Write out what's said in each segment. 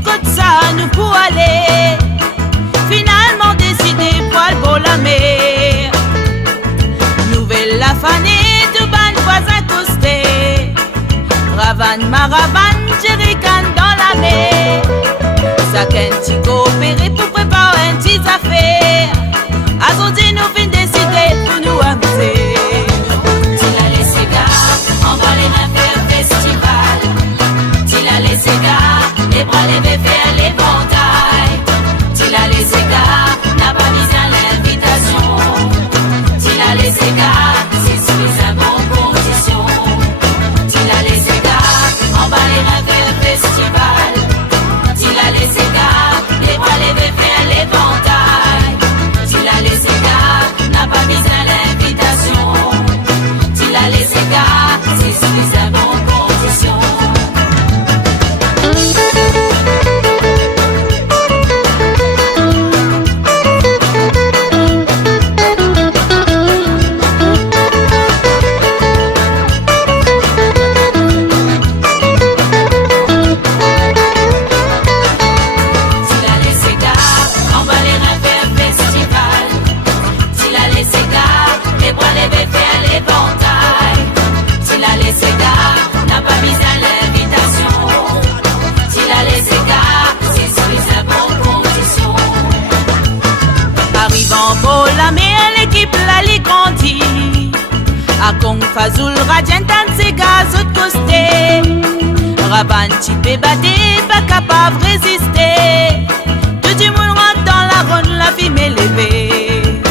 écoute ça, nous pour aller. Finalement décidé pour la mer. Nouvelle la fanée, tout ban voisin costé. Ravane, maravane, jerrycan dans la mer. Ça qu'un petit coopéré pour préparer un petit affaire. Aujourd'hui nous fin décider pour nous amuser. T'il a laissé gars, on va les reins faire festival. T'il a laissé gars, les bras levés faire l'éventail. T'il a laissé gars, n'a pas mis à l'invitation. T'il a laissé gars, c'est sous les bonnes conditions. T'il a laissé gars, on va les reins faire festival. T'il a laissé gars, les bras levés faire l'éventail. T'il a laissé gars, n'a pas mis à l'invitation. T'il a laissé gars, c'est sous les bonnes conditions. Arrivant pour la mer, l'équipe la li grandit. A Kong Fazoul, Radjantan, c'est gaz autre costé. Raban, Tipé, Badé, pas capable de résister. Tout le monde rentre dans la ronde, la vie m'est levée.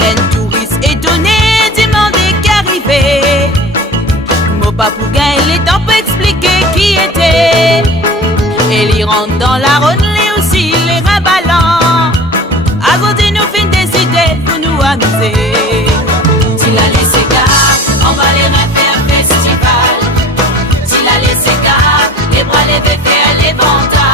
Un touriste étonné, demandé qu'arrivait. Mot pas pour gagner les temps pour expliquer qui était. Et il rentre dans la ronde, lui aussi, les rabalants. Aujourd'hui nous fin décider pour nous amuser. T'il a laissé gars, on va les reins faire festival. T'il a laissé gars, les bras levés faire l'éventail.